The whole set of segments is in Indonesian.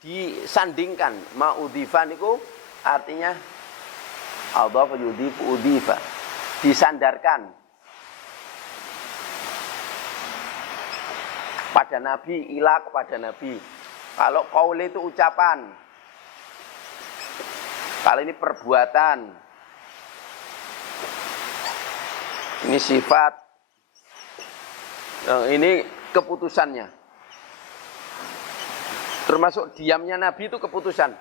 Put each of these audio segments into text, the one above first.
disandingkan. Ma'udhifa niku artinya adhafa yudhifu udhifa, disandarkan pada Nabi, ila kepada Nabi. Kalau qaul itu ucapan, kalau ini perbuatan, ini sifat, ini keputusannya. Termasuk diamnya Nabi itu keputusan.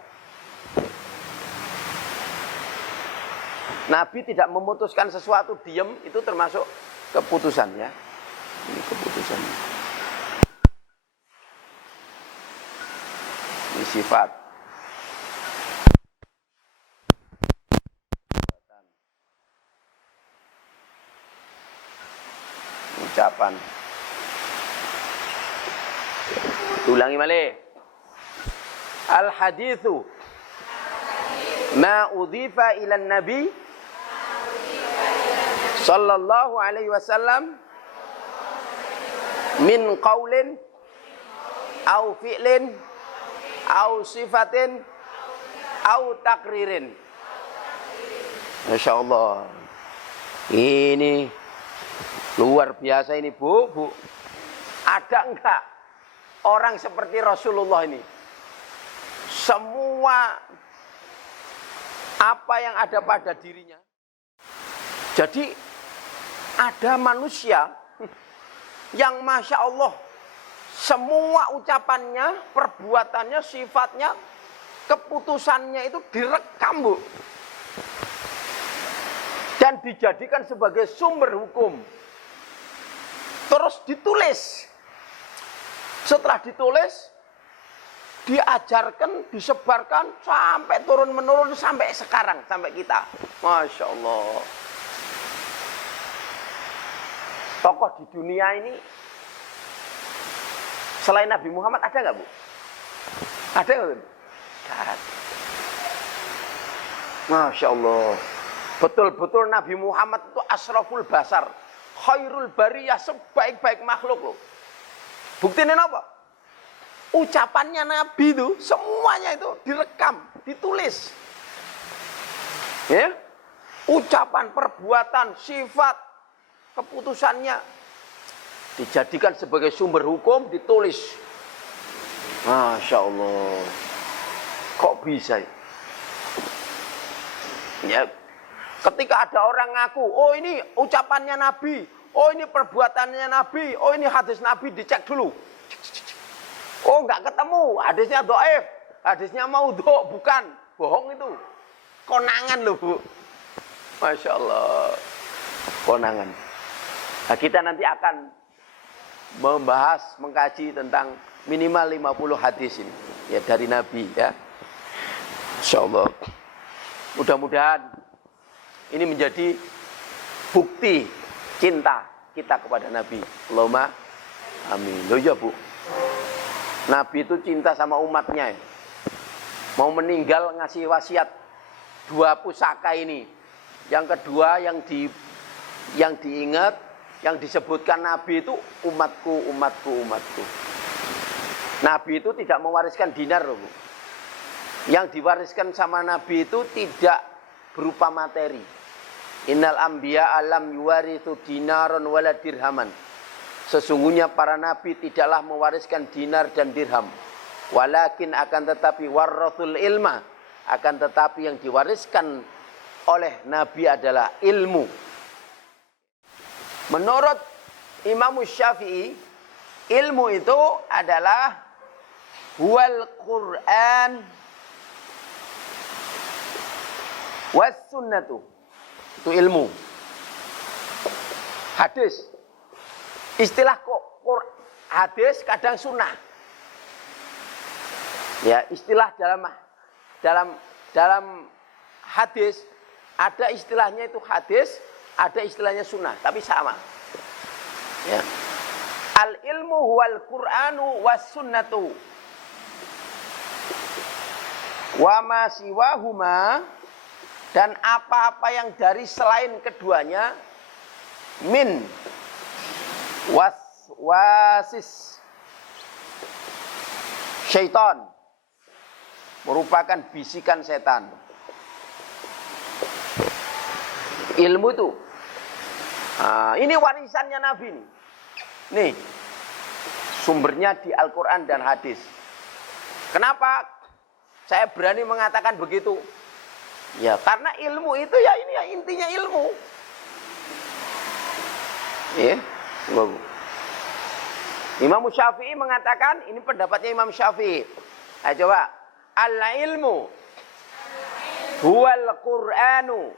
Nabi tidak memutuskan sesuatu, diam itu termasuk keputusan ya. Ini keputusan. Ini sifat. Ucapan. Ulangi malih. Al-hadithu ma udhifa ila nabi sallallahu alaihi wasallam min qaulin au fi'lin au sifatin au takririn. Masya Allah, ini luar biasa ini bu. Ada enggak orang seperti Rasulullah ini? Semua apa yang ada pada dirinya. Jadi ada manusia yang Masya Allah, semua ucapannya, perbuatannya, sifatnya, keputusannya itu direkam bu, dan dijadikan sebagai sumber hukum, terus ditulis. Setelah ditulis, diajarkan, disebarkan sampai turun menurun sampai sekarang, sampai kita. Masya Allah. Tokoh di dunia ini selain Nabi Muhammad ada nggak bu? Ada nggak bu? Ada. Masya Allah. Betul-betul Nabi Muhammad itu asraful basar, khairul bariyah, sebaik-baik makhluk loh. Buktinya apa? Ucapannya Nabi itu semuanya itu direkam, ditulis. Ya? Ucapan, perbuatan, sifat, keputusannya dijadikan sebagai sumber hukum, ditulis. Masya Allah. Kok bisa? Ya. Ketika ada orang ngaku, oh ini ucapannya Nabi, oh ini perbuatannya Nabi, oh ini hadis Nabi, dicek dulu. Oh nggak ketemu, hadisnya dhaif, hadisnya maudhu, bukan, bohong itu. Konangan loh bu. Masya Allah. Konangan. Nah, kita nanti akan membahas, mengkaji tentang minimal 50 hadis ini. Ya dari Nabi ya. Masya Allah. Mudah-mudahan ini menjadi bukti cinta kita kepada Nabi. Allahumma amin. Loh ya bu. Nabi itu cinta sama umatnya. Mau meninggal ngasih wasiat 2 pusaka ini. Yang kedua yang diingat, yang disebutkan Nabi itu umatku, umatku, umatku. Nabi itu tidak mewariskan dinar loh. Yang diwariskan sama Nabi itu tidak berupa materi. Innal anbiya alam yuwarithu dinaron wala dirhaman. Sesungguhnya para nabi tidaklah mewariskan dinar dan dirham. Walakin akan tetapi warrathul ilma, akan tetapi yang diwariskan oleh nabi adalah ilmu. Menurut Imam Syafi'i, ilmu itu adalah huwal Qur'an was sunnatu. Itu ilmu. Hadis. Istilah hadis kadang sunnah. Ya, istilah dalam hadis ada istilahnya itu hadis, ada istilahnya sunnah, tapi sama. Ya. Al ilmu wal Qur'anu was sunnatu. Wa ma siwahuma, dan apa-apa yang dari selain keduanya min wasis syaitan, merupakan bisikan setan. Ilmu itu. Ini warisannya Nabi nih. Nih, sumbernya di Al-Quran dan hadis. Kenapa saya berani mengatakan begitu? Ya, karena ilmu itu ya ini ya intinya ilmu. Ya, Imam Syafi'i mengatakan, ini pendapatnya Imam Syafi'i. Ayo coba. Al-ilmu huwal Qur'anu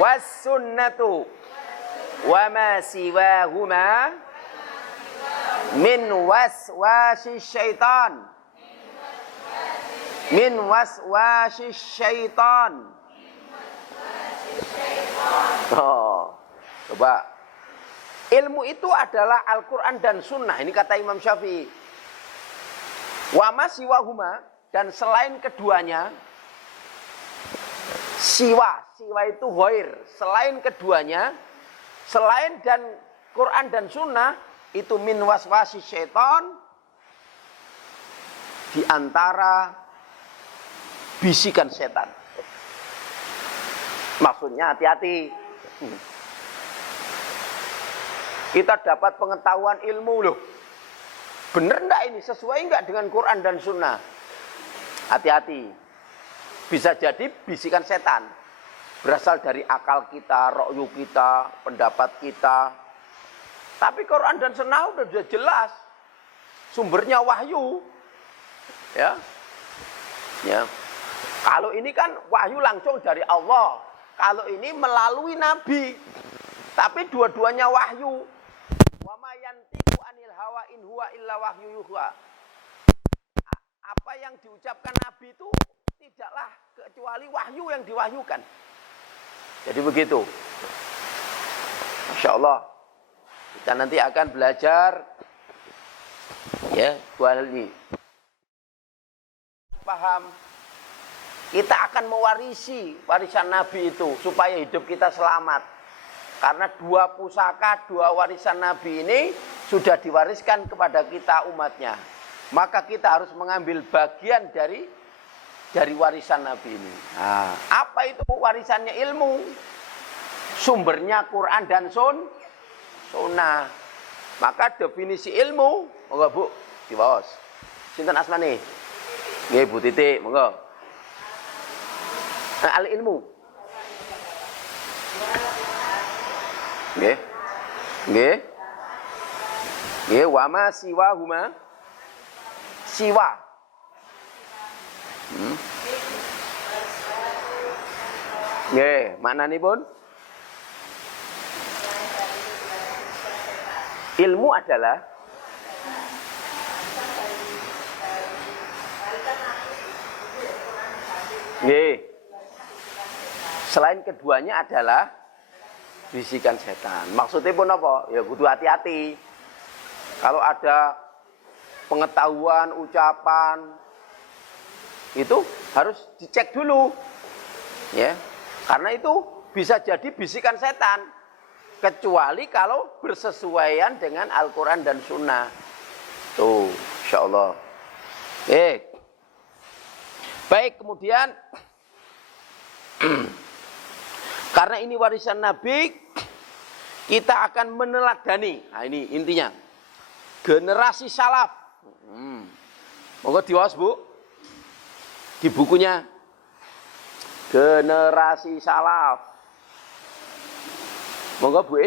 was sunnatu wa ma siwahuma min waswasis syaitan. Min waswasis syaitan. Oh, coba. Ilmu itu adalah Al-Quran dan Sunnah. Ini kata Imam Syafi'i. Wa ma siwahuma, dan selain keduanya, siwa itu ghair. Selain keduanya, selain dan Quran dan Sunnah, itu min waswasi syaitan, di antara bisikan setan. Maksudnya hati-hati. Kita dapat pengetahuan ilmu loh. Bener enggak ini? Sesuai enggak dengan Quran dan Sunnah? Hati-hati. Bisa jadi bisikan setan. Berasal dari akal kita, ra'yu kita, pendapat kita. Tapi Quran dan Sunnah udah jelas. Sumbernya wahyu. Ya. Ya. Kalau ini kan wahyu langsung dari Allah. Kalau ini melalui Nabi. Tapi dua-duanya wahyu. Wa ma yantiqu anil hawa in huwa illa wahyu yuha. Apa yang diucapkan Nabi itu tidaklah kecuali wahyu yang diwahyukan. Jadi begitu. Masya Allah. Kita nanti akan belajar ya dua hal ini. Paham? Kita akan mewarisi warisan Nabi itu supaya hidup kita selamat. Karena dua pusaka, dua warisan Nabi ini sudah diwariskan kepada kita umatnya. Maka kita harus mengambil bagian dari warisan Nabi ini. Nah, apa itu warisannya? Ilmu. Sumbernya Quran dan Sunnah. Maka definisi ilmu, monggo Bu, diwaos. Sinten asmane? Nggih Bu Titik, monggo. Al ilmu. Nggih. Nggih. Nggih, wa ma siwahuma. Siwa. Nggih, maknanipun ilmu adalah nggih. Selain keduanya adalah bisikan setan. Maksudnya pun apa? Ya kudu hati-hati. Kalau ada pengetahuan, ucapan, itu harus dicek dulu. Ya. Karena itu bisa jadi bisikan setan. Kecuali kalau bersesuaian dengan Al-Quran dan Sunnah. Tuh, insyaallah. Baik, kemudian karena ini warisan Nabi, kita akan meneladani. Nah ini intinya. Generasi salaf. Monggo diwaos Bu. Di bukunya. Generasi salaf. Monggo Bu.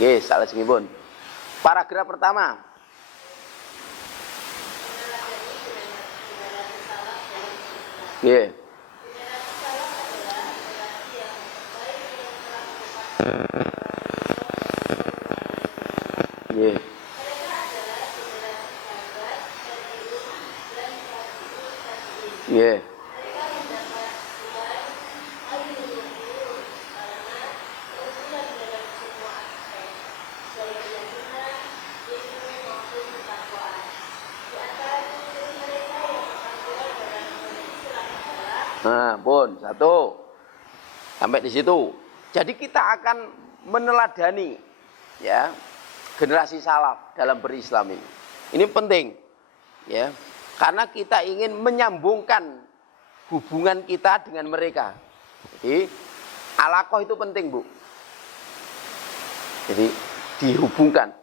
Nggih, salajengipun. Paragraf pertama. Nggih. Nggih. Nggih. Nah, pun satu. Sampai di situ. Jadi kita akan meneladani ya generasi salaf dalam berislam ini. Ini penting ya. Karena kita ingin menyambungkan hubungan kita dengan mereka. Jadi alaqah itu penting, Bu. Jadi dihubungkan.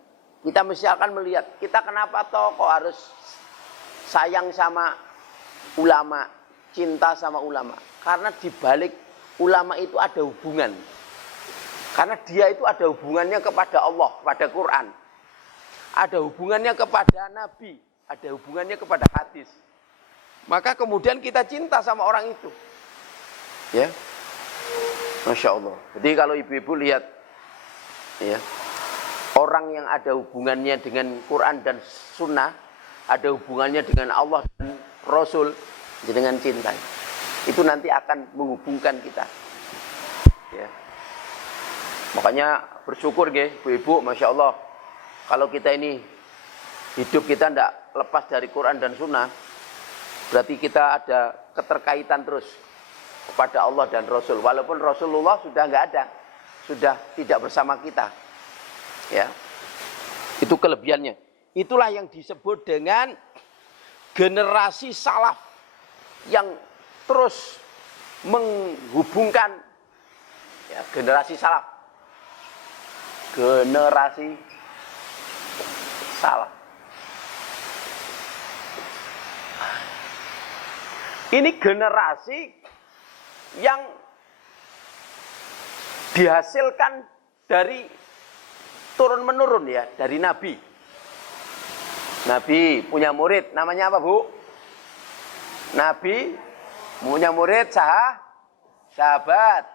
Kita mesti akan melihat, kita kenapa toh kok harus sayang sama ulama, cinta sama ulama. Karena di balik ulama itu ada hubungan. Karena dia itu ada hubungannya kepada Allah, kepada Quran. Ada hubungannya kepada Nabi, ada hubungannya kepada hadis. Maka kemudian kita cinta sama orang itu. Ya. Masya Allah. Jadi kalau ibu-ibu lihat, ya, orang yang ada hubungannya dengan Quran dan Sunnah, ada hubungannya dengan Allah dan Rasul, dengan cinta, itu nanti akan menghubungkan kita. Ya. Makanya bersyukur ya, ibu-ibu, Masya Allah. Kalau kita ini, hidup kita tidak lepas dari Quran dan Sunnah, berarti kita ada keterkaitan terus kepada Allah dan Rasul. Walaupun Rasulullah sudah nggak ada, sudah tidak bersama kita. Ya, itu kelebihannya. Itulah yang disebut dengan generasi salaf yang terus menghubungkan, ya, generasi salaf, generasi salaf. Ini generasi yang dihasilkan dari turun-menurun, ya, dari Nabi. Nabi punya murid, namanya apa, Bu? Nabi punya murid sahabat.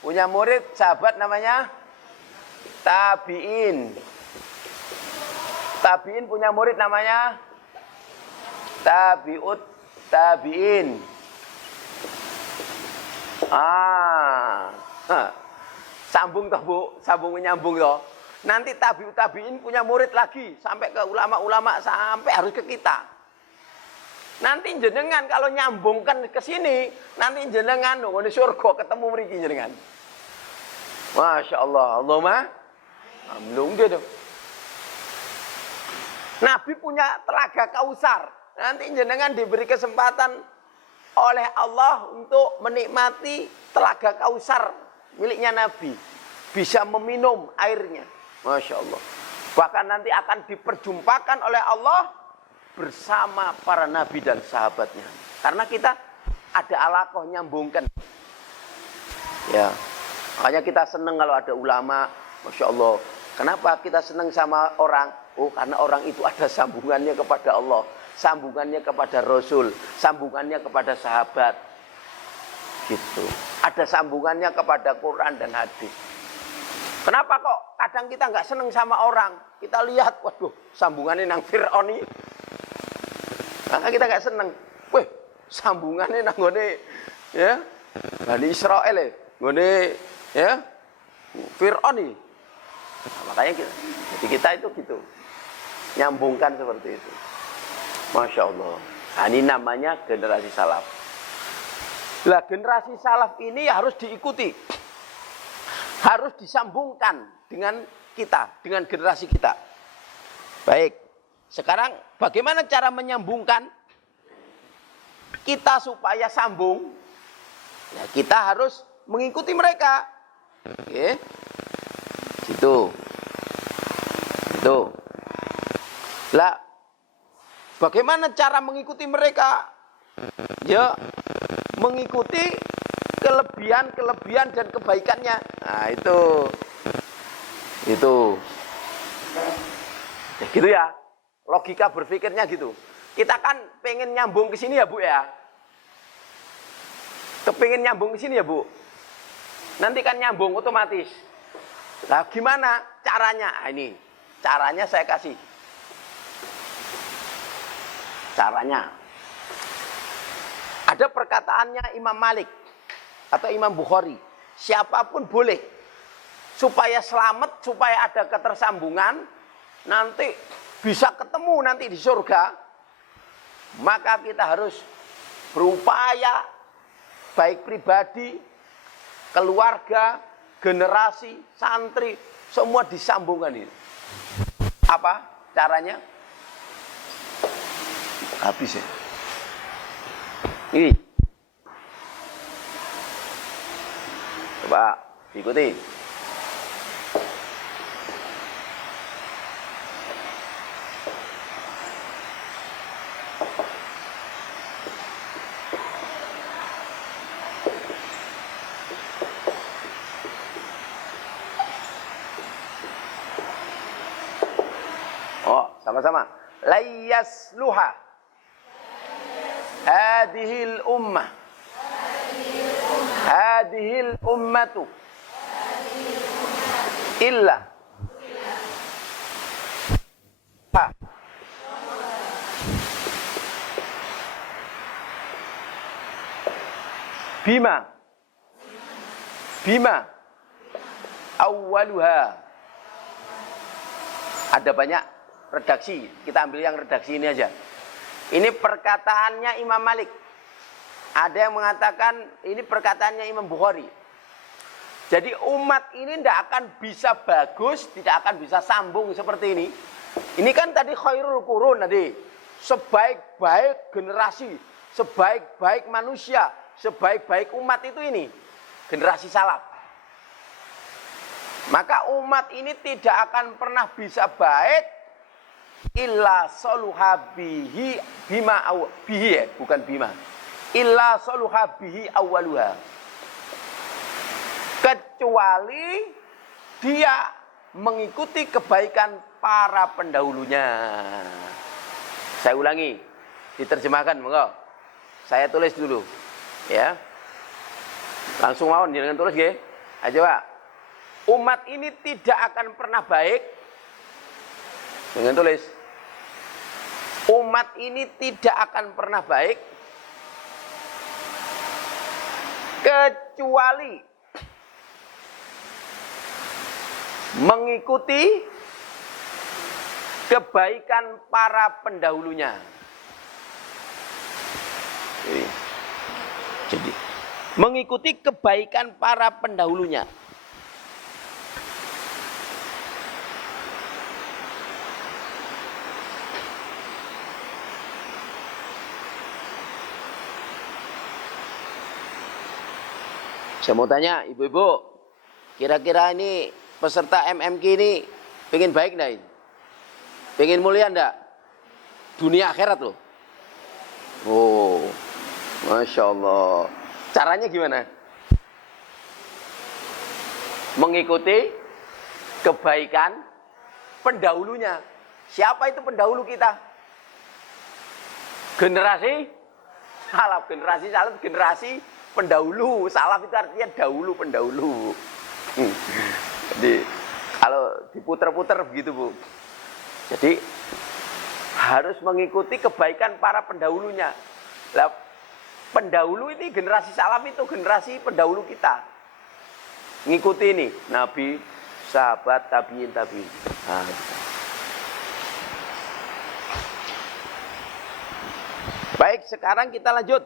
Punya murid sahabat namanya tabi'in. Tabi'in punya murid namanya tabi'in. Sambung toh, Bu, sambung menyambung toh. Nanti tabi'in punya murid lagi sampai ke ulama-ulama, sampai harus ke kita. Nanti jenengan kalau nyambungkan ke sini, nanti jenengan di surga ketemu mriki jenengan. Masya Allah, Allahumma amlung gitu. Nabi punya telaga Kausar. Nanti jenengan diberi kesempatan oleh Allah untuk menikmati telaga Kausar miliknya Nabi. Bisa meminum airnya. Masya Allah. Bahkan nanti akan diperjumpakan oleh Allah bersama para nabi dan sahabatnya. Karena kita ada alaqah, nyambungkan. Ya. Makanya kita senang kalau ada ulama. Masya Allah. Kenapa kita senang sama orang? Oh, karena orang itu ada sambungannya kepada Allah, sambungannya kepada Rasul, sambungannya kepada sahabat. Gitu. Ada sambungannya kepada Quran dan hadis. Kenapa kok kadang kita nggak seneng sama orang? Kita lihat, waduh, sambungannya nang Fir'aun ini. Maka kita nggak seneng. Weh, sambungannya nang ngone, ya, Bani Israel, ngone, ya, Fir'aun ini. Nah, makanya jadi kita itu gitu, nyambungkan seperti itu. Masya Allah. Nah, ini namanya generasi salaf. Lah, generasi salaf ini harus diikuti, harus disambungkan dengan kita, dengan generasi kita. Baik, sekarang bagaimana cara menyambungkan kita supaya sambung? Ya, kita harus mengikuti mereka. Oke, situ, itu. Lah, bagaimana cara mengikuti mereka? Ya, mengikuti kelebihan dan kebaikannya. Nah, itu. Ya, gitu ya. Logika berpikirnya gitu. Kita kan pengen nyambung ke sini ya, Bu ya. Kepengin nyambung ke sini ya, Bu. Nanti kan nyambung otomatis. Nah, gimana caranya? Nah, ini caranya saya kasih. Caranya. Ada perkataannya Imam Malik atau Imam Bukhari. Siapapun boleh. Supaya selamat, supaya ada ketersambungan. Nanti bisa ketemu nanti di surga. Maka kita harus berupaya. Baik pribadi, keluarga, generasi, santri. Semua disambungkan ini. Apa caranya? Habis ya. Ini. Coba ikuti. Oh, sama-sama. Layasluha hadhil ummah hadhil ummatu illa bima awwaluha. Ada banyak redaksi, kita ambil yang redaksi ini aja. Ini perkataannya Imam Malik. Ada yang mengatakan ini perkataannya Imam Bukhari. Jadi umat ini tidak akan bisa bagus, tidak akan bisa sambung seperti ini. Ini kan tadi khairul qurun tadi. Sebaik-baik generasi, sebaik-baik manusia, sebaik-baik umat itu ini. Generasi salaf. Maka umat ini tidak akan pernah bisa baik illa soluha bihi bima bihi ya, bukan bima. Illa soluha bihi awwaluha. Kecuali dia mengikuti kebaikan para pendahulunya. Saya ulangi, diterjemahkan monggo. Saya tulis dulu, ya. Langsung mawon jangan tulis nggih. Ayo Pak. Umat ini tidak akan pernah baik. Jangan tulis. Umat ini tidak akan pernah baik kecuali mengikuti kebaikan para pendahulunya. Jadi mengikuti kebaikan para pendahulunya. Saya mau tanya, ibu-ibu, kira-kira ini peserta MMQ ini pengen baik enggak ini? Pengen mulia enggak? Dunia akhirat loh. Oh, Masya Allah. Caranya gimana? Mengikuti kebaikan pendahulunya. Siapa itu pendahulu kita? Generasi salaf, generasi pendahulu. Salaf itu artinya dahulu, pendahulu. Jadi kalau diputer-puter begitu Bu. Jadi harus mengikuti kebaikan para pendahulunya. Lah, pendahulu ini generasi salaf itu generasi pendahulu kita. Ngikuti ini Nabi, sahabat, tabiin. Nah. Baik, sekarang kita lanjut.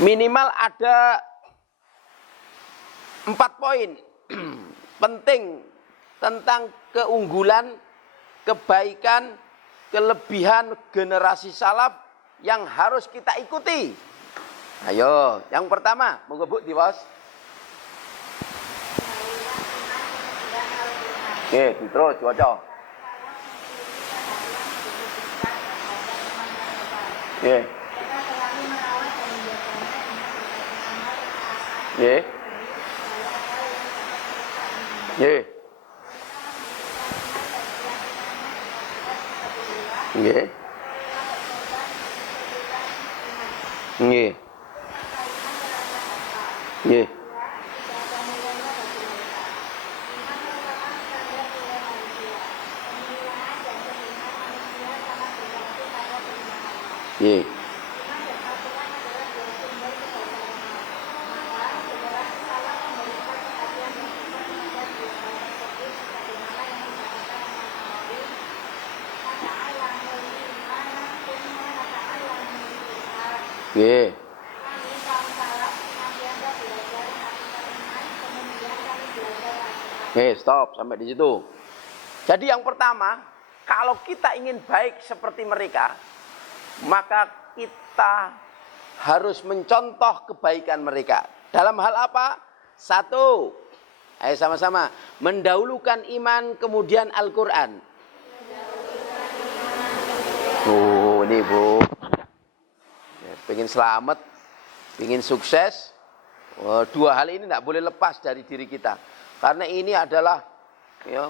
Minimal ada 4 poin penting tentang keunggulan, kebaikan, kelebihan generasi salaf yang harus kita ikuti. Ayo, yang pertama, monggo Bu di bos. Oke, terus cuaca. Oke. Ye. Ye. Ye. Ye. Ye. Ye. Ye. Oke, stop sampai di situ. Jadi yang pertama, kalau kita ingin baik seperti mereka, maka kita harus mencontoh kebaikan mereka. Dalam hal apa? Satu, ayo sama-sama, mendahulukan iman kemudian Al-Quran. Oh, ini Bu, pengen selamat, pengen sukses, dua hal ini tidak boleh lepas dari diri kita. Karena ini adalah ya,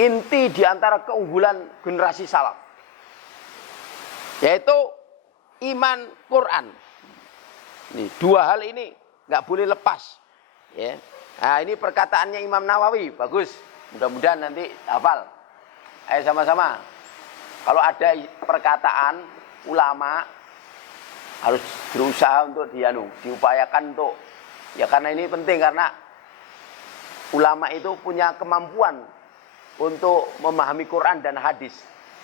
inti di antara keunggulan generasi salaf, yaitu iman Quran. Ini dua hal ini nggak boleh lepas. Ya. Nah, ini perkataannya Imam Nawawi, bagus. Mudah-mudahan nanti hafal. Ayo sama-sama. Kalau ada perkataan ulama harus berusaha untuk diupayakan untuk, ya karena ini penting, karena ulama itu punya kemampuan untuk memahami Quran dan hadis.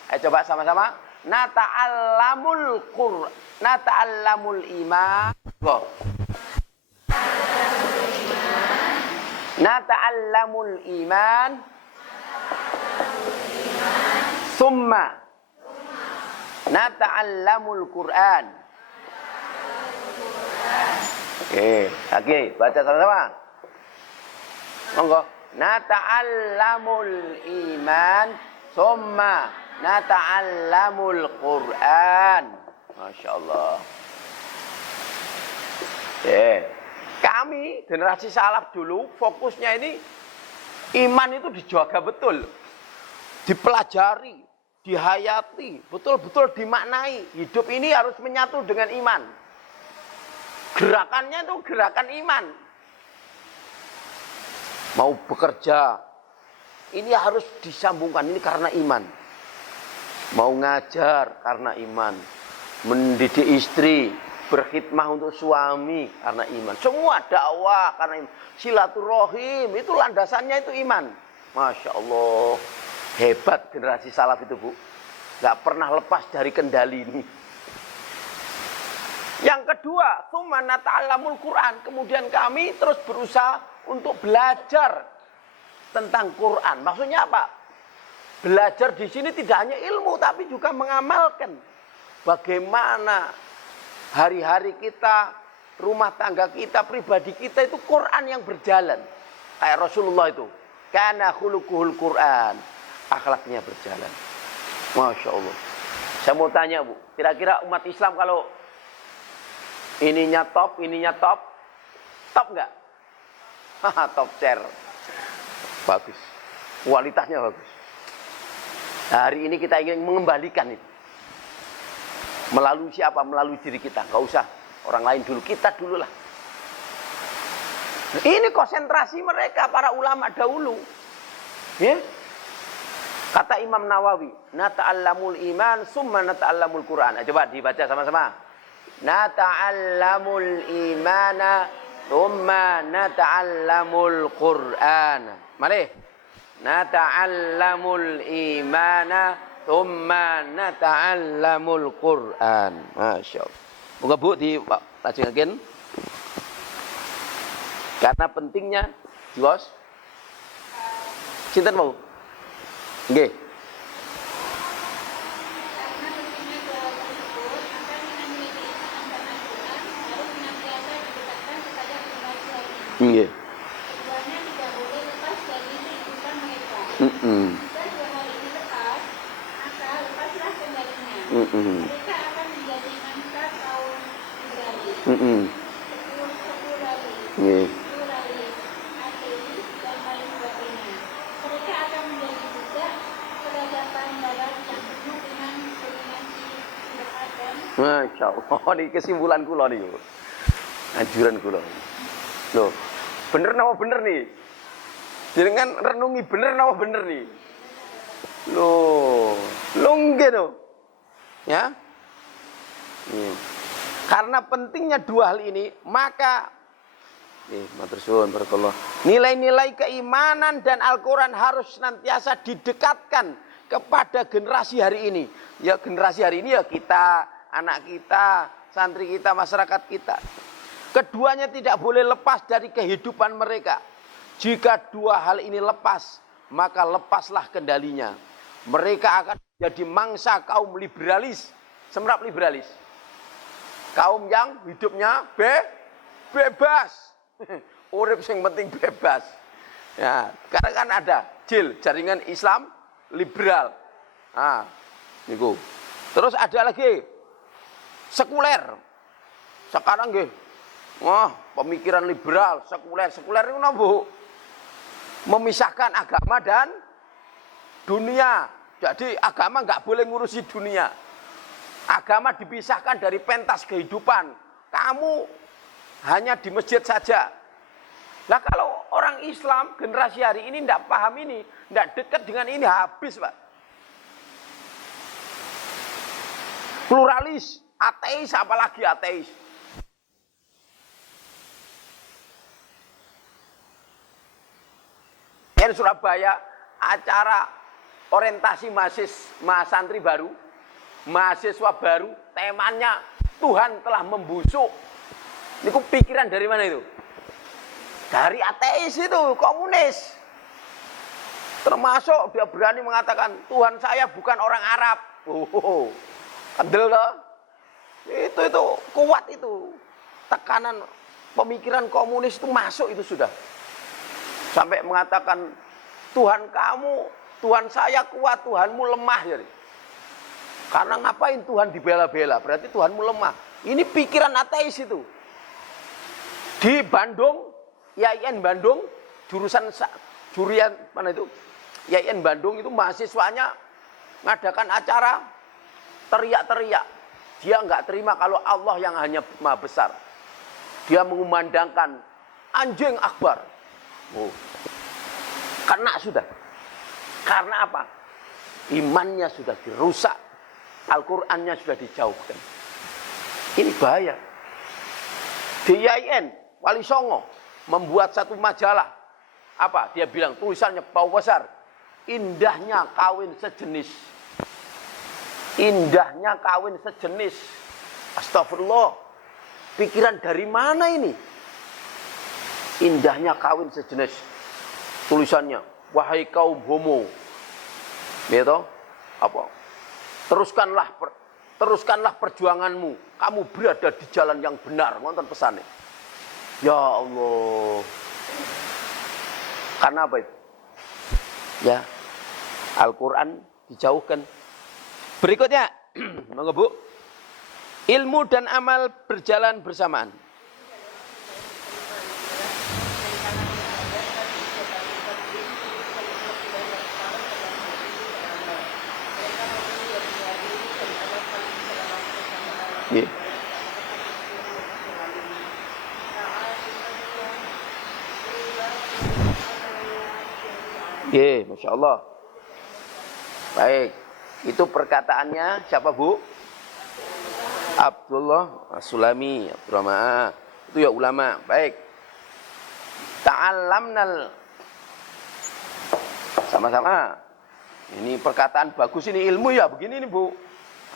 Ayo coba sama-sama. Nata'allamul Qur'an, nata'allamul iman. Go. Nata'allamul iman. Summa nata'allamul Qur'an. Oke, baca sama-sama. Monggo. Nata'allamul iman, summa nata'allamul Qur'an. Masya Allah. Kami generasi salaf dulu fokusnya ini iman itu dijaga betul, dipelajari, dihayati, betul-betul dimaknai. Hidup ini harus menyatu dengan iman. Gerakannya itu gerakan iman. Mau bekerja, ini harus disambungkan, ini karena iman. Mau ngajar karena iman. Mendidik istri, berkhidmah untuk suami karena iman. Semua dakwah karena iman. Silaturahim, itu landasannya itu iman. Masya Allah. Hebat generasi salaf itu, Bu. Gak pernah lepas dari kendali ini. Yang kedua, tsumma nata'allamul Quran. Kemudian kami terus berusaha untuk belajar tentang Quran. Maksudnya apa? Belajar di sini tidak hanya ilmu, tapi juga mengamalkan. Bagaimana hari-hari kita, rumah tangga kita, pribadi kita itu Quran yang berjalan. Kayak Rasulullah itu. Kana khuluquhul Quran. Akhlaknya berjalan. Masya Allah. Saya mau tanya, Bu. Kira-kira umat Islam kalau ininya top nggak? Top chair. Bagus. Kualitasnya bagus. Hari ini kita ingin mengembalikan itu. Melalui siapa? Melalui diri kita. Nggak usah orang lain dulu. Kita dulu lah. Ini konsentrasi mereka, para ulama dahulu. Ya? Kata Imam Nawawi, nata'allamul iman, summa nata'allamul Quran. Coba dibaca sama-sama. Nata'allamul imana, summa nata'allamul Quran. Mari. Nata'allamul imana, summa nata'allamul Quran. Masya Allah. Moga Bu dilajengaken. Karena pentingnya, Bos. Sinten mau? Nggih. Nggih. Nggih. Masya Allah, ini kesimpulan kula nih, anjuran kula. Loh, bener nama bener nih. Jangan renungi bener nama bener nih. Loh, nggih to. Ya. Karena pentingnya dua hal ini, maka matur suwun barakallah. Nilai-nilai keimanan dan Al-Qur'an harus senantiasa didekatkan kepada generasi hari ini. Ya generasi hari ini ya kita, anak kita, santri kita, masyarakat kita. Keduanya tidak boleh lepas dari kehidupan mereka. Jika dua hal ini lepas, maka lepaslah kendalinya. Mereka akan jadi mangsa kaum liberalis. Semrap liberalis. Kaum yang hidupnya bebas. Urip sing penting bebas. Ya, karena kan ada JIL, Jaringan Islam Liberal. Ah, niku. Terus ada lagi sekuler. Sekarang nggih. Wah, pemikiran liberal, sekuler. Sekuler itu napa, Bu? Memisahkan agama dan dunia. Jadi agama nggak boleh ngurusi dunia. Agama dipisahkan dari pentas kehidupan. Kamu hanya di masjid saja. Nah kalau orang Islam generasi hari ini tidak paham ini, tidak dekat dengan ini, habis Pak. Pluralis, ateis, apalagi ateis. Di Surabaya acara orientasi santri baru, mahasiswa baru, temanya Tuhan telah membusuk. Ini pikiran dari mana itu? Dari ateis itu, komunis. Termasuk dia berani mengatakan Tuhan saya bukan orang Arab. Kendel loh. Itu kuat itu. Tekanan pemikiran komunis itu masuk itu sudah. Sampai mengatakan Tuhan kamu, Tuhan saya kuat, Tuhanmu lemah. Jadi. Karena ngapain Tuhan dibela-bela? Berarti Tuhanmu lemah. Ini pikiran ateis itu. Di Bandung, IAIN Bandung, jurian mana itu? IAIN Bandung itu mahasiswanya ngadakan acara teriak-teriak. Dia nggak terima kalau Allah yang hanya maha besar. Dia mengumandangkan anjing akbar. Oh. Kena sudah. Karena apa? Imannya sudah dirusak. Al-Qur'annya sudah dijauhkan. Ini bahaya. Di IAIN, Wali Songo membuat satu majalah. Apa? Dia bilang tulisannya bau besar. Indahnya kawin sejenis. Indahnya kawin sejenis. Astagfirullah. Pikiran dari mana ini? Indahnya kawin sejenis. Tulisannya, wahai kaum homo. Gitu? Apa? Teruskanlah perjuanganmu. Kamu berada di jalan yang benar. Nonton pesannya. Ya Allah. Karena apa itu? Ya. Al-Quran dijauhkan. Berikutnya. Monggo Bu. Ilmu dan amal berjalan bersamaan. Yeah. Yeah, Masya Allah. Baik, itu perkataannya siapa Bu? Abdullah As-Sulami, Abdurrahman. Itu ya ulama. Baik. Ta'allamnal. Sama-sama. Ini perkataan bagus, ini ilmu ya, begini nih Bu.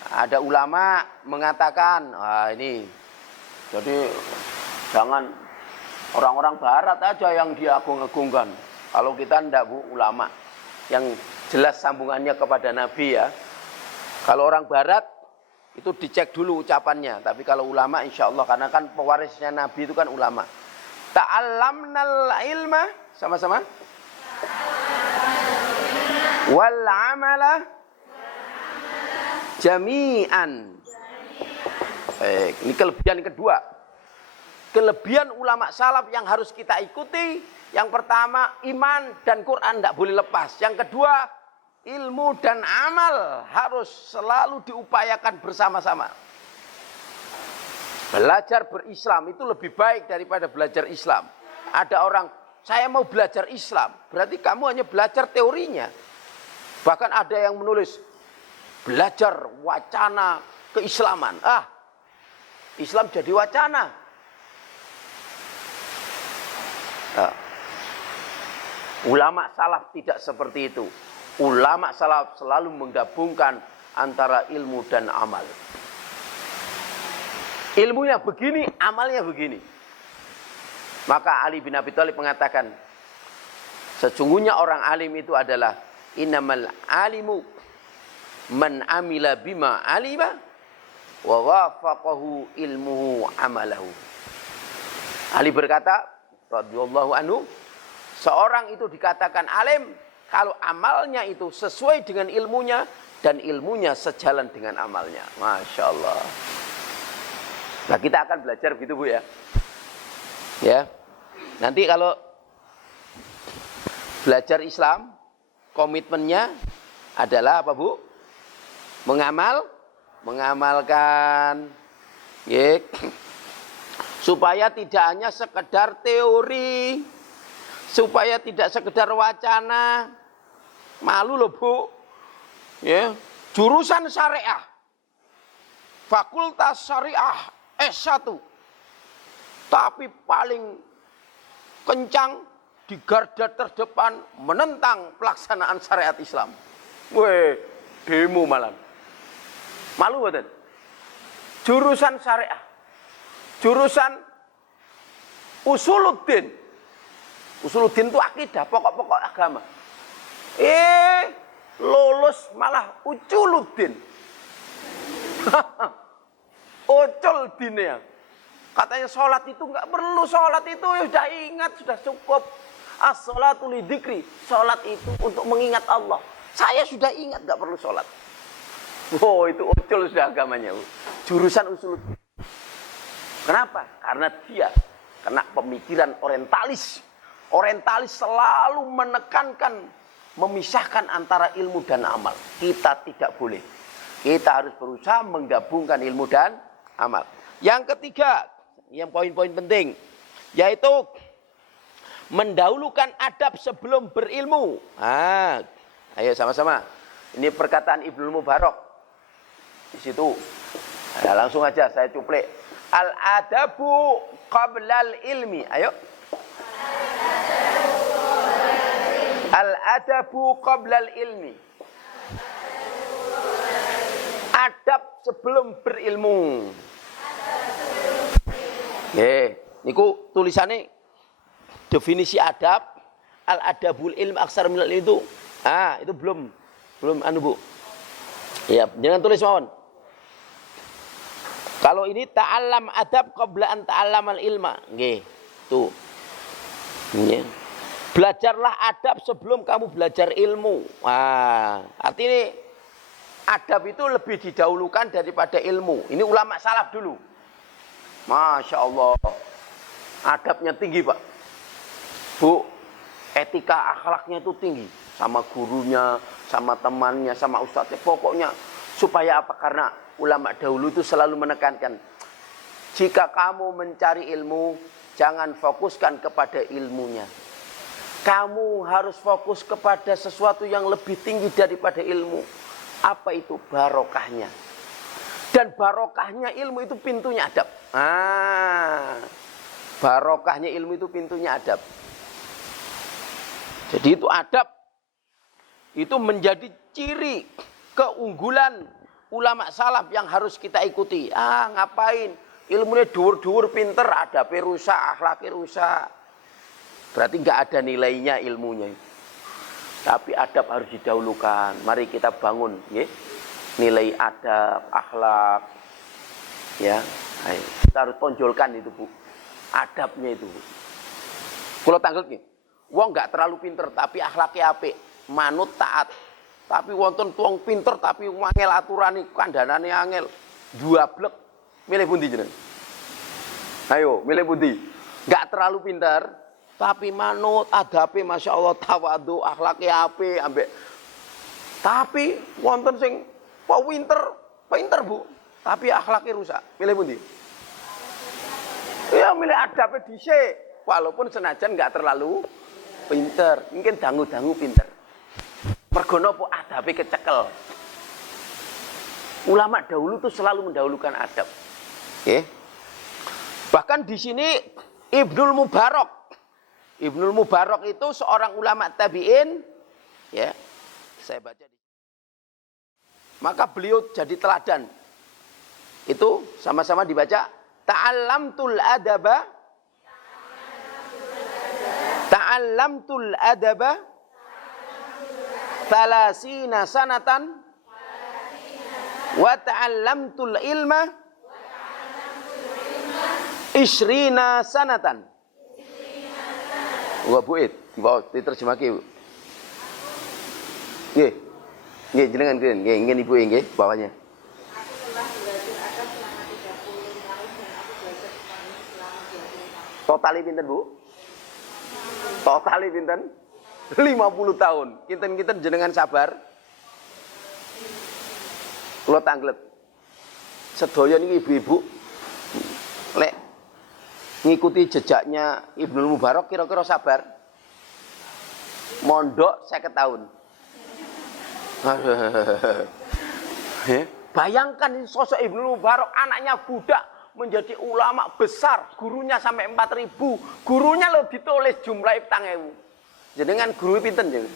Ada ulama mengatakan, ini. Jadi jangan orang-orang barat aja yang diagung-agungkan. Kalau kita enggak Bu, ulama. Yang jelas sambungannya kepada Nabi ya. Kalau orang barat, itu dicek dulu ucapannya. Tapi kalau ulama insya Allah, karena kan pewarisnya Nabi itu kan ulama. Ta'allamnal ilma, sama-sama. Wal amala jami'an. Ini kelebihan kedua. Kelebihan ulama salaf yang harus kita ikuti. Yang pertama, iman dan Quran tidak boleh lepas. Yang kedua, ilmu dan amal harus selalu diupayakan bersama-sama. Belajar berislam itu lebih baik daripada belajar Islam. Ada orang, saya mau belajar Islam. Berarti kamu hanya belajar teorinya. Bahkan ada yang menulis, belajar wacana keislaman. Islam jadi wacana. Ulama salaf tidak seperti itu. Ulama salaf selalu menggabungkan antara ilmu dan amal. Ilmunya begini, amalnya begini. Maka Ali bin Abi Thalib mengatakan, sesungguhnya orang alim itu adalah innamal alimu man amila bima alima wa wafaqahu ilmuhu amalahu. Ali berkata radhiyallahu anhu, seorang itu dikatakan alim kalau amalnya itu sesuai dengan ilmunya dan ilmunya sejalan dengan amalnya. Masya Allah. Nah, kita akan belajar begitu Bu ya. Ya. Nanti kalau belajar Islam, komitmennya adalah apa Bu? Mengamalkan. Ya. Supaya tidak hanya sekedar teori, supaya tidak sekedar wacana. Malu loh Bu. Ya, jurusan syariah, fakultas syariah S1, tapi paling kencang di garda terdepan menentang pelaksanaan syariat Islam. Weh, demo malam. Malu betul. Jurusan syariah, jurusan usuluddin. Usuluddin itu akidah, pokok-pokok agama. Lulus malah uculuddin. Ucul dinnya. Katanya sholat itu nggak perlu, sholat itu sudah ingat, sudah cukup. As-sholatu lidzikri. Sholat itu untuk mengingat Allah. Saya sudah ingat, nggak perlu sholat. Oh, itu ucul sudah agamanya. Jurusan usuluddin. Kenapa? Karena dia kena pemikiran orientalis. Orientalis selalu menekankan, memisahkan antara ilmu dan amal. Kita tidak boleh. Kita harus berusaha menggabungkan ilmu dan amal. Yang ketiga, yang poin-poin penting, yaitu mendahulukan adab sebelum berilmu. Ayo sama-sama. Ini perkataan Ibnul Mubarak. Di situ. Langsung aja saya cuplik. Al-adabu qablal ilmi. Ayo. Al-adabu qablal ilmi. Adab sebelum berilmu. Niku tulisannya definisi adab. Al-adabul ilm aksar minal itu. Itu belum anu Bu. Ya, jangan tulis mawon. Kalau ini ta'allam adab qabla an ta'allamal ilma. Nggih. Tuh. Nggih. Belajarlah adab sebelum kamu belajar ilmu. Artinya adab itu lebih didahulukan daripada ilmu. Ini ulama salaf dulu. Masya Allah. Adabnya tinggi Pak. Bu, etika akhlaknya itu tinggi. Sama gurunya, sama temannya, sama ustadznya. Pokoknya supaya apa? Karena ulama dahulu itu selalu menekankan. Jika kamu mencari ilmu, jangan fokuskan kepada ilmunya. Kamu harus fokus kepada sesuatu yang lebih tinggi daripada ilmu. Apa itu? Barokahnya. Dan barokahnya ilmu itu pintunya adab. Barokahnya ilmu itu pintunya adab. Jadi itu adab. Itu menjadi ciri keunggulan ulama salaf yang harus kita ikuti. Ngapain? Ilmunya dhuwur-dhuwur pinter, adabnya rusak, akhlaknya rusak. Berarti nggak ada nilainya ilmunya. Tapi adab harus didahulukan. Mari kita bangun, ya. Nilai adab, akhlak, ya. Ayo. Kita harus tonjolkan itu Bu. Adabnya itu. Kalau tanggal nih, wong nggak terlalu pinter, tapi akhlaknya apik, manut taat. Tapi wonten tuang pinter, tapi wangel aturane kandhanane angel, dua blek, milih pundi jenengan? Ayo, milih pundi? Nggak terlalu pinter. Tapi manut, adabe Masya Allah, tawadu, akhlaknya apik, ambek. Tapi wonten sing pinter Bu, tapi akhlaknya rusak. Milih pundi? Ya milih adabe dhisik, walaupun senajan nggak terlalu pinter, mungkin dangu-dangu pinter. Mergo napa adabe kecekel. Ulama dahulu tuh selalu mendahulukan adab. Bahkan di sini Ibnul Mubarak. Ibnul Mubarak itu seorang ulama tabi'in, ya. Saya baca di. Maka beliau jadi teladan. Itu sama-sama dibaca. Ta'allamtul adaba. Ta'allamtul adaba. Thalasina sanatan. Wa ta'allamtul ilma isrina sanatan. Wa buit, bawa diterjemahke. Nggih. Nggih jenengan kene, nggih ingin Ibu nggih bawahnya. Aku telah belajar adab selama 30 tahun dan aku belajar Spanyol selama 20 tahun. Totali pinten, Bu? Totali pinten? 50 tahun. Kinten-kinten jenengan sabar. Kula tanglet. Sedaya niki ibu-ibu lek ngikuti jejaknya Ibnul Mubarak kira-kira sabar. Mondok 50 tahun. Bayangkan sosok Ibnul Mubarak, anaknya budak menjadi ulama besar, gurunya sampai 4.000, gurunya lo ditulis jumlah 4.000. Jenengan guru pinten jenengan?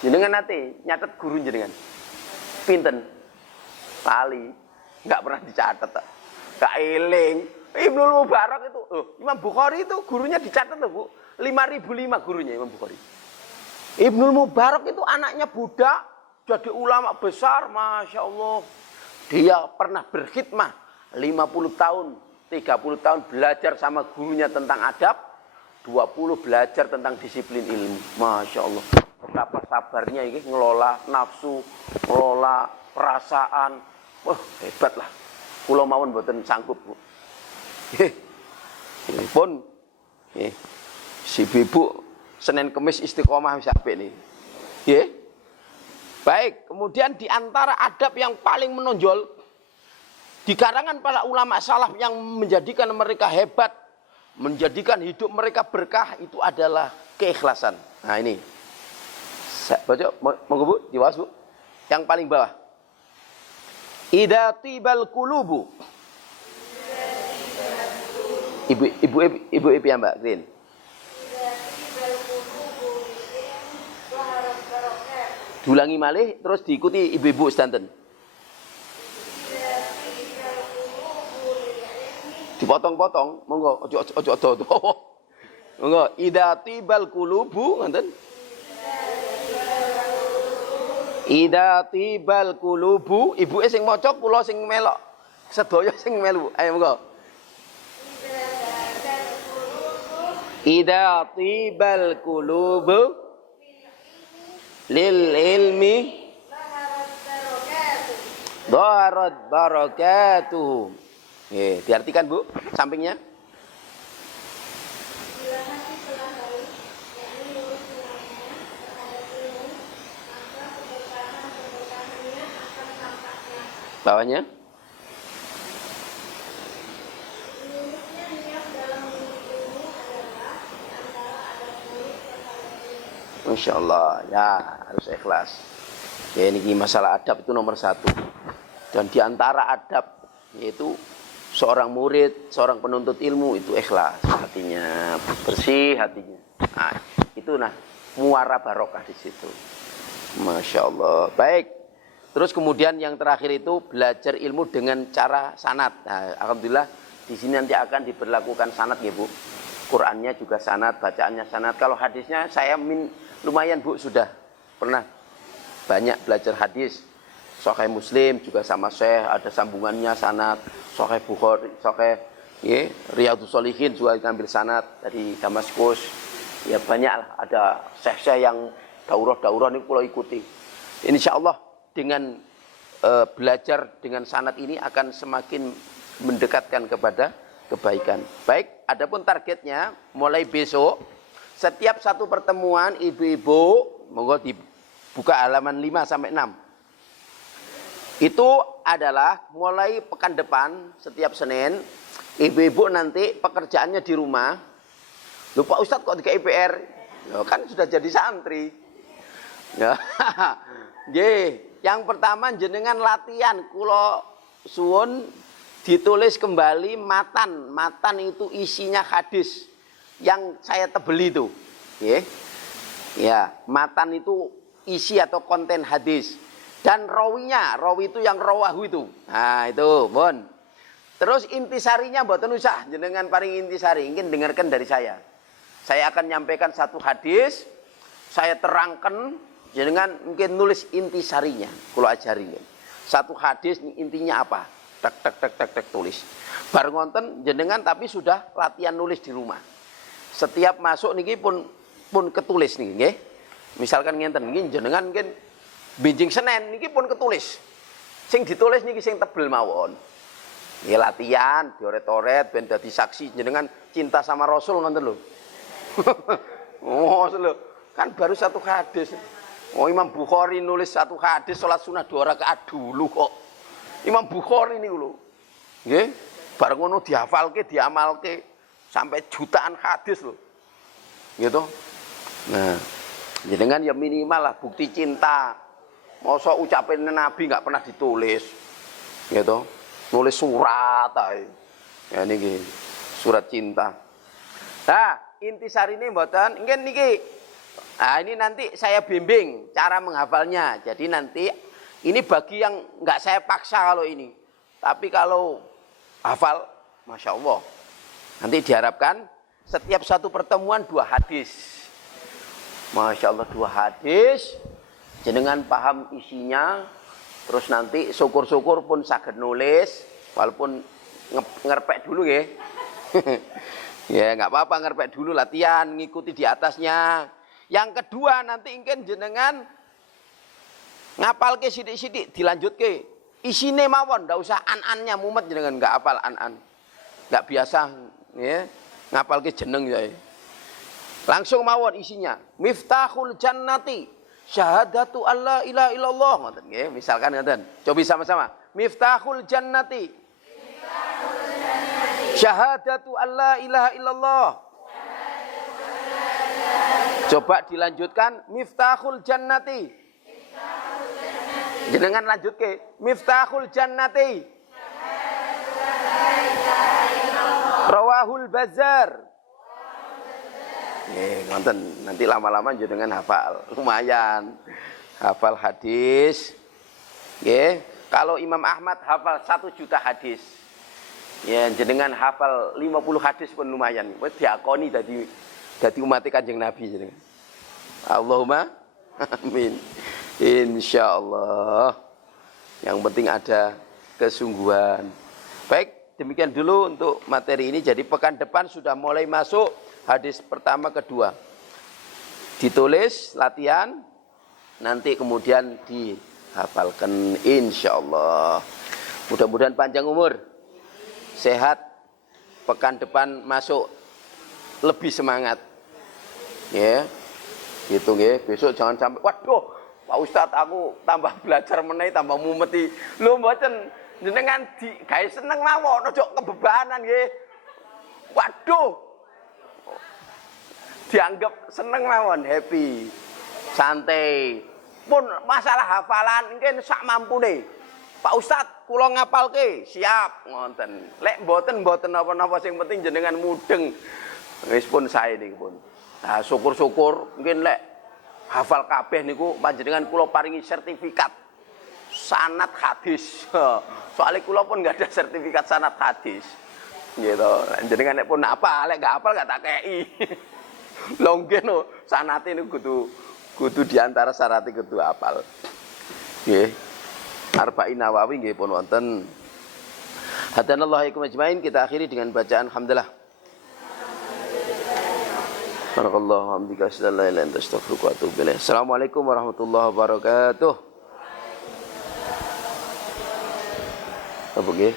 Jenengan nate nyatet guru jenengan. Pinten? Lali, nggak pernah dicatat, nggak eling. Ibnul Mubarak itu, Imam Bukhari itu gurunya dicatat loh Bu, 5.005 gurunya Imam Bukhari. Ibnul Mubarak itu anaknya budak, jadi ulama besar, masya Allah. Dia pernah berkhidmah 50 tahun, 30 tahun belajar sama gurunya tentang adab, 20 belajar tentang disiplin ilmu. Masya Allah. Betapa sabarnya ini ngelola nafsu, ngelola perasaan. Wah, hebat lah. Kula mawon mboten sanggup, Bu. Ini pun si Ibu Senin Kemis istiqomah wis apik nih. Nggih. Baik, kemudian di antara adab yang paling menonjol di karangan para ulama salaf yang menjadikan mereka hebat, menjadikan hidup mereka berkah itu adalah keikhlasan. Nah, ini. Saya baca monggo Bu, diwas Bu. Yang paling bawah. Idza tibal qulubu. Ibu ya Mbak Green. Dulangi malih terus diikuti ibu-ibu sedanten. Dipotong-potong, monggo ojo dawa. Monggo idza tibal qulubu ngoten. Idza tibal qulubu, ibuke sing maca kula sing melok. Sedaya sing melu. Ayo monggo. Idza tibal qulubu lil ilmi dhaharat barakatuh. Diartikan Bu, sampingnya. Bawahnya. Masya Allah, ya harus ikhlas. Ya ini masalah adab itu nomor 1. Dan diantara adab yaitu seorang murid, seorang penuntut ilmu itu ikhlas hatinya, bersih hatinya. Nah, itu muara barokah di situ. Masya Allah. Baik. Terus kemudian yang terakhir itu belajar ilmu dengan cara sanad. Nah, alhamdulillah di sini nanti akan diberlakukan sanad ya Bu. Qurannya juga sanad, bacaannya sanad. Kalau hadisnya saya lumayan Bu, sudah pernah banyak belajar hadis. Sahih Muslim juga sama Syekh, ada sambungannya sanad. Sahih Bukhari, Sahih Riyadhus Shalihin juga ngambil sanad dari Damaskus. Ya banyak lah, ada syekh-syekh yang daurah-daurah ini kalau ikuti. Insya Allah dengan belajar dengan sanad ini akan semakin mendekatkan kepada kebaikan. Baik, adapun targetnya mulai besok setiap satu pertemuan ibu-ibu monggo dibuka halaman 5 sampai 6. Itu adalah mulai pekan depan setiap Senin ibu-ibu nanti pekerjaannya di rumah. Loh Pak Ustadz kok di IPR? Loh, kan sudah jadi santri. Ya. Yang pertama jenengan latihan kula suwun ditulis kembali matan. Matan itu isinya hadis yang saya tebeli itu. Ya, matan itu isi atau konten hadis. Dan rawinya, rawi itu yang rawahu itu. Nah, itu, Bon. Terus intisarinya mboten usah jenengan paring intisari, ingin dengarkan dari saya. Saya akan nyampaikan satu hadis, saya terangkan, jenengan mungkin nulis intisarinya, kula ajari. Satu hadis intinya apa? Tek tek tek tek tek tulis. Bar ngonten jenengan tapi sudah latihan nulis di rumah. Setiap masuk niki pun ketulis niki nggih. Misalkan ngenten niki jenengan mungkin benjing Senin niki pun ketulis. Sing ditulis niki sing tebel mawon. Ya latihan, dioret-oret ben dadi saksi jenengan cinta sama Rasul ngoten lho. Oh, lho. Kan baru satu hadis. Oh, Imam Bukhari nulis satu hadis salat sunah 2 rakaat dulu kok. Imam Bukhari niku lho. Nggih, bareng ngono dihafalke, diamalke sampai jutaan hadis lho. Gitu. Nah, jenengan ya minimal lah bukti cinta. Masa ucapan Nabi nggak pernah ditulis. Gitu. Nulis surat ae. Ya niki surat cinta. Nah, intisarine mboten nggih niki. Nah, ini nanti saya bimbing cara menghafalnya. Jadi nanti ini bagi yang nggak saya paksa kalau ini. Tapi kalau hafal, Masya Allah. Nanti diharapkan setiap satu pertemuan 2 hadis. Masya Allah 2 hadis. Jenengan paham isinya. Terus nanti syukur-syukur pun saged nulis. Walaupun ngerpek dulu ya. Ya nggak apa-apa ngerpek dulu latihan. Ngikuti di atasnya. Yang kedua nanti ingin jenengan ngapal ke sidik-sidik dilanjut ke isine mawon, ndak usah an-annya mumet jenengan nggak hafal an-an, nggak biasa, ya ngapal ke jeneng ya. Langsung mawon isinya, miftahul jannati syahadatu alla ilaha illallah, ngoten nggih. Misalkan ngoten, coba sama-sama, miftahul jannati syahadatu alla ilaha illallah. Coba dilanjutkan miftahul jannati. Jenengan lanjut ke miftahul jannati. Rawahul Bazzar. Ngonten nanti lama-lama jenengan hafal. Lumayan. Hafal hadis. Nggih, kalau Imam Ahmad hafal 1 juta hadis. Ya, jenengan hafal 50 hadis pun lumayan. Wis diakoni dadi umat Kanjeng Nabi jenengan. Allahumma amin. Insyaallah. Yang penting ada kesungguhan. Baik, demikian dulu untuk materi ini. Jadi pekan depan sudah mulai masuk hadis pertama kedua. Ditulis latihan, nanti kemudian dihafalkan insyaallah. Mudah-mudahan panjang umur, sehat, pekan depan masuk lebih semangat. Ya. Gitu nggih, besok jangan sampai waduh, Pak Ustadz aku tambah belajar meneh tambah mumeti. Lho mboten jenengan gawe seneng mawon, aja kebebanan nggih. Waduh. Dianggap seneng mawon, happy. Santai. Pun masalah hafalan mungkin sak mampune. Pak Ustadz kula ngapalke, siap ngoten. Lek mboten napa-napa sing penting jenengan mudeng. Wis pun sae niki pun. Nah, syukur-syukur mungkin lek hafal kabeh niku panjenengan kula paringi sertifikat sanad hadis. Soalnya kula pun enggak ada sertifikat sanad hadis. Gitu. Jenengan nek pun apa, lek enggak hafal enggak tak kei. Lho nggih no, sanate niku kudu di antara syarat kudu hafal. Nggih. Arba'in Nawawi nggih pun wonten. Hadanallahu ikum ajmain, kita akhiri dengan bacaan hamdalah. Barakallahu hamdika asyhadu an la ilaha illa anta astaghfiruka wa atubu ilaik. Assalamualaikum warahmatullahi wabarakatuh. Apa nggih?